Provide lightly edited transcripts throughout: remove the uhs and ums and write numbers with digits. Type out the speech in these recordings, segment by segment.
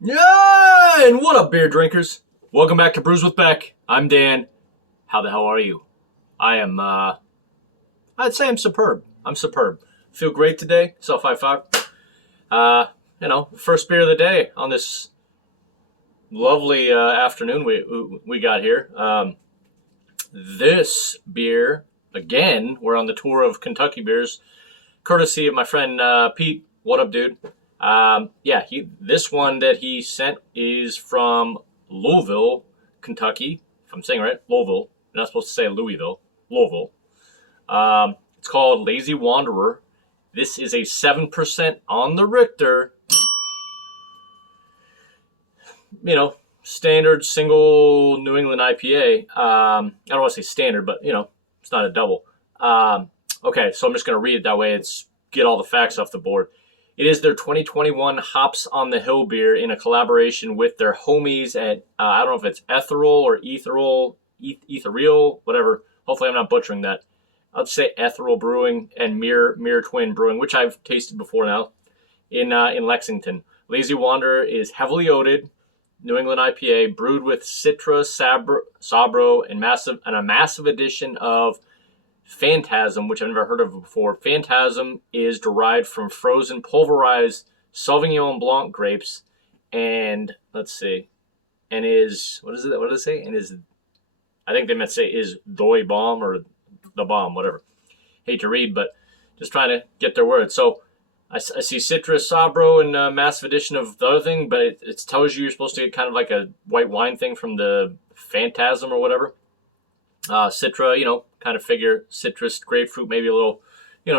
Yeah, and what up, beer drinkers? Welcome back to Brews with Beck. I'm Dan. How the hell are you? I am, I'd say I'm superb. I'm superb. Feel great today. Self high five. Uh, first beer of the day on this lovely afternoon we got here. This beer, again, we're on the tour of Kentucky beers, courtesy of my friend Pete. What up, dude? This one that he sent is from Louisville, Kentucky. If I'm saying it right, Louisville. You're not supposed to say Louisville. Louisville. It's called Lazy Wanderer. This is a 7% on the Richter. Standard single New England IPA. I don't want to say standard, but it's not a double. Okay, so I'm just gonna read it that way. It's get all the facts off the board. It is their 2021 Hops on the Hill beer in a collaboration with their homies at I don't know if it's Ethereal or Ethereal, whatever. Hopefully, I'm not butchering that. I'll just say Ethereal Brewing and Mirror Twin Brewing, which I've tasted before now in Lexington. Lazy Wanderer is heavily oated New England IPA brewed with Citra, Sabro, and a massive addition of Phantasm, which I've never heard of before. Phantasm is derived from frozen pulverized Sauvignon Blanc grapes, and let's see, and is what is it? What did it say? And is I think they meant to say is Doi Bomb or the bomb, whatever. Hate to read, but just trying to get their words. So I see Citrus, Sabro, and a massive addition of the other thing, but it tells you you're supposed to get kind of like a white wine thing from the Phantasm or whatever. Citra, kind of figure citrus, grapefruit, maybe a little,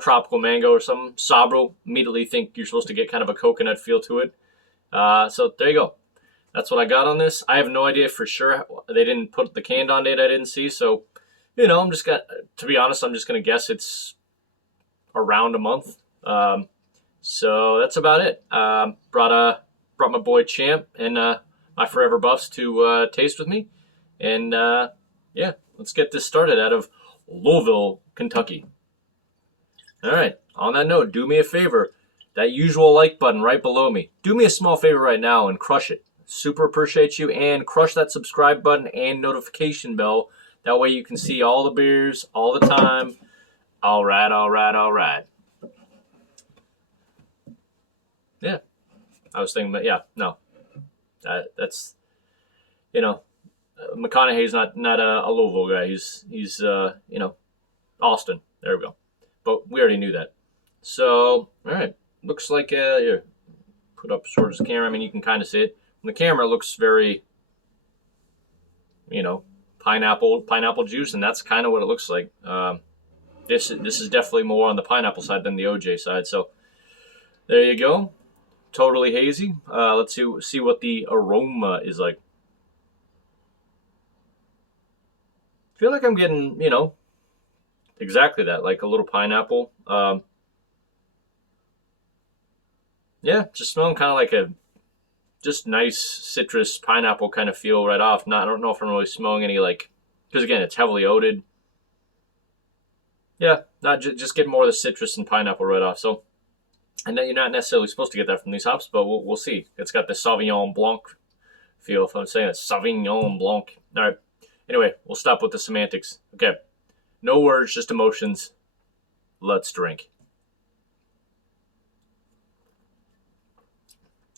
tropical mango or something. Sabro, immediately think you're supposed to get kind of a coconut feel to it. So there you go. That's what I got on this. I have no idea for sure. They didn't put the canned on date. I didn't see. So, to be honest, I'm just going to guess it's around a month. So that's about it. Brought my boy Champ and my Forever Buffs to taste with me. And let's get this started out of Louisville, Kentucky. All right. On that note, do me a favor. That usual like button right below me. Do me a small favor right now and crush it. Super appreciate you. And crush that subscribe button and notification bell. That way you can see all the beers all the time. All right, all right, all right. Yeah. I was thinking, but yeah, no. That's, McConaughey's not a Louisville guy. He's Austin. There we go. But we already knew that. So, all right. Looks like here. Put up sort of the camera. I mean, you can kind of see it. From the camera, it looks very, pineapple juice, and that's kind of what it looks like. This is definitely more on the pineapple side than the OJ side. So, there you go. Totally hazy. Let's see what the aroma is like. I feel like I'm getting, exactly that, like a little pineapple. Just smelling kind of like a just nice citrus pineapple kind of feel right off. I don't know if I'm really smelling any because again, it's heavily oated. Yeah, not just getting more of the citrus and pineapple right off. So, and then you're not necessarily supposed to get that from these hops, but we'll see. It's got the Sauvignon Blanc feel. If I'm saying it, Sauvignon Blanc. All right. Anyway, we'll stop with the semantics. Okay. No words, just emotions. Let's drink.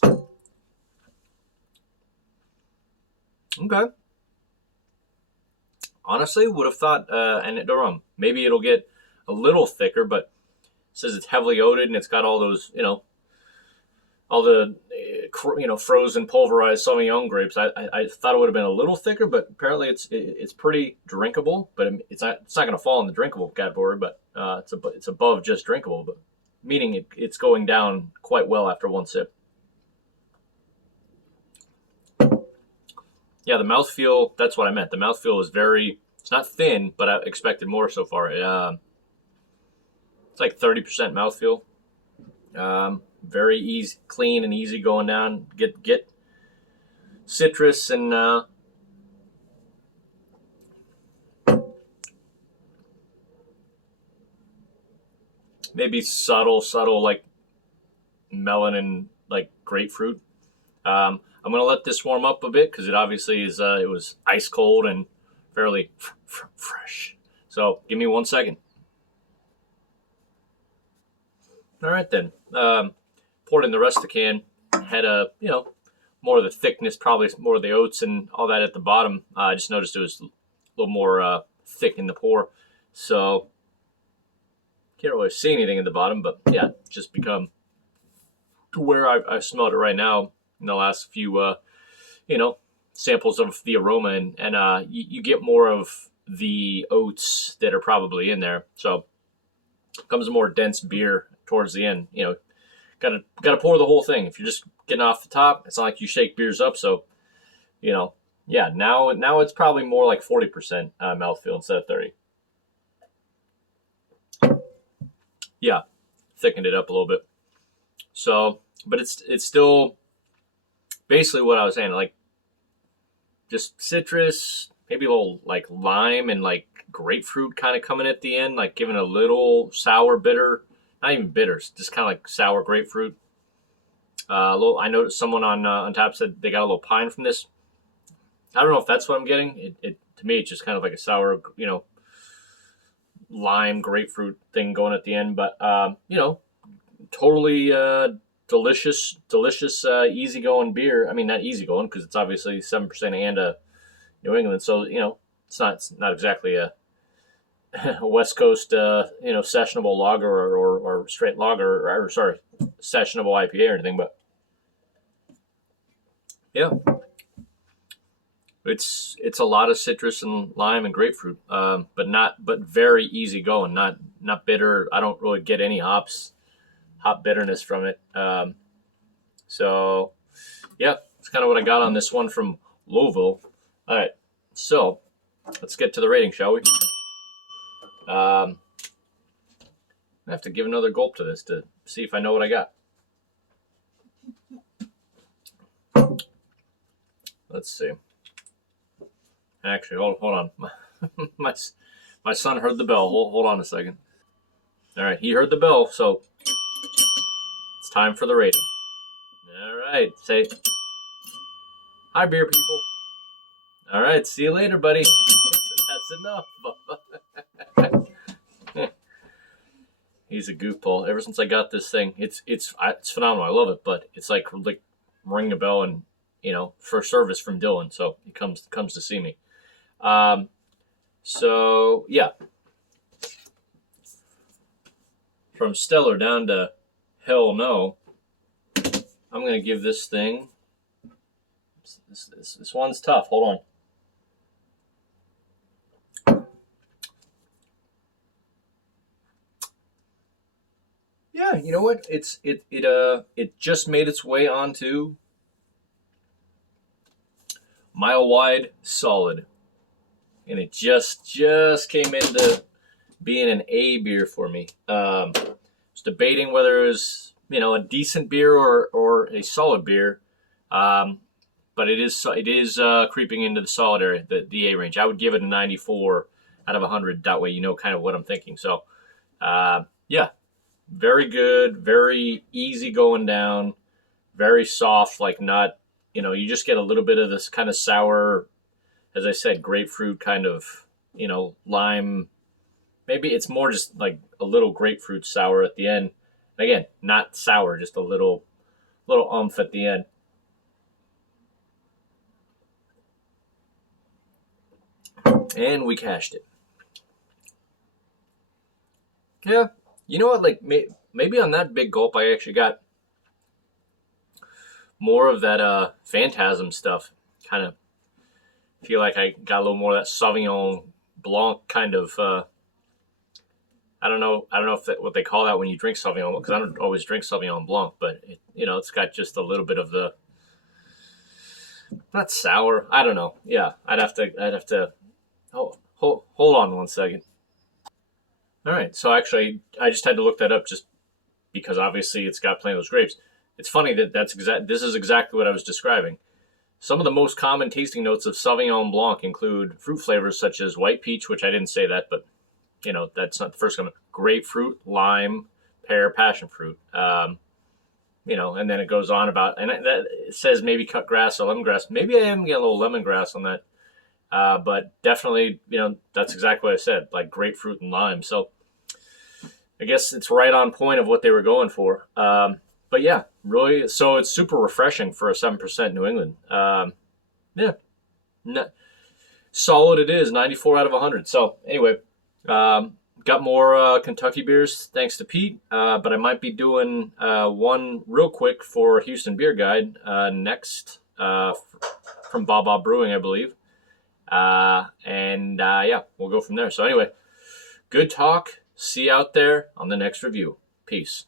Okay. Honestly, would have thought, maybe it'll get a little thicker, but it says it's heavily oated and it's got all those, all the frozen pulverized Sauvignon grapes. I thought it would have been a little thicker, but apparently it's pretty drinkable. But it's not going to fall in the drinkable category. But it's above just drinkable, but meaning it's going down quite well after one sip. Yeah, the mouthfeel. That's what I meant. The mouthfeel is very. It's not thin, but I expected more so far. It's like 30% mouthfeel. Very easy, clean and easy going down. Get citrus and maybe subtle like melon and like grapefruit. I'm going to let this warm up a bit because it obviously is. It was ice cold and fairly fresh. So give me 1 second. All right then. Poured in the rest of the can. Had a more of the thickness, probably more of the oats and all that at the bottom. I just noticed it was a little more thick in the pour. So can't really see anything in the bottom, but yeah, just become to where I smelled it right now in the last few samples of the aroma, and you get more of the oats that are probably in there. So it comes a more dense beer towards the end. Gotta pour the whole thing. If you're just getting off the top, it's not like you shake beers up. So yeah. Now it's probably more like 40% mouthfeel instead of 30. Yeah, thickened it up a little bit. So, but it's still basically what I was saying, like just citrus, maybe a little like lime and like grapefruit kind of coming at the end, like giving a little sour, bitter, not even bitter, just kind of like sour grapefruit. I noticed someone on tap said they got a little pine from this. I don't know if that's what I'm getting. It to me, it's just kind of like a sour, lime grapefruit thing going at the end, but totally delicious, easygoing beer. I mean, not easygoing because it's obviously 7% and a New England, so it's not exactly a West Coast sessionable lager or straight lager or sorry, sessionable IPA or anything, but yeah. It's a lot of citrus and lime and grapefruit, but very easy going, not bitter. I don't really get any hop bitterness from it. So yeah, that's kind of what I got on this one from Louisville. All right, so let's get to the rating, shall we? I have to give another gulp to this to see if I know what I got. Let's see. Actually, hold on. My son heard the bell. Hold on a second. All right, he heard the bell, so it's time for the rating. All right, say hi, beer people. All right, see you later, buddy. That's enough. He's a goofball. Ever since I got this thing, it's phenomenal. I love it, but it's like ring a bell and for service from Dylan, so he comes to see me. So yeah, from stellar down to hell no. I'm gonna give this thing. This one's tough. Hold on. Yeah, you know what? It just made its way onto Mile Wide Solid, and it just came into being an A beer for me. I was debating whether it was a decent beer or a solid beer, but it is creeping into the solid area, the A range. I would give it a 94 out of 100. That way, kind of what I'm thinking. So, yeah, very good, very easy going down, very soft, like not. You just get a little bit of this kind of sour, as I said, grapefruit kind of, lime. Maybe it's more just like a little grapefruit sour at the end. Again, not sour, just a little umph at the end. And we cashed it. Yeah, you know what? Like maybe on that big gulp, I actually got more of that Phantasm stuff. Kind of feel like I got a little more of that Sauvignon Blanc kind of. I don't know if what they call that when you drink Sauvignon, because I don't always drink Sauvignon Blanc, but it's got just a little bit of the not sour. I don't know. Yeah, I'd have to. Oh, hold on 1 second. All right, so actually, I just had to look that up just because obviously it's got plenty of those grapes. It's funny that this is exactly what I was describing. Some of the most common tasting notes of Sauvignon Blanc include fruit flavors such as white peach, which I didn't say that, but that's not the first one. Grapefruit, lime, pear, passion fruit. and then it goes on about, and it says maybe cut grass or lemongrass. Maybe I am getting a little lemongrass on that. But definitely, that's exactly what I said, like grapefruit and lime. So I guess it's right on point of what they were going for. But yeah, really, so it's super refreshing for a 7% New England. Yeah, solid it is, 94 out of 100. So anyway, got more Kentucky beers thanks to Pete, but I might be doing one real quick for Houston Beer Guide next from Bob Brewing, I believe. Yeah, we'll go from there. So anyway, good talk. See you out there on the next review. Peace.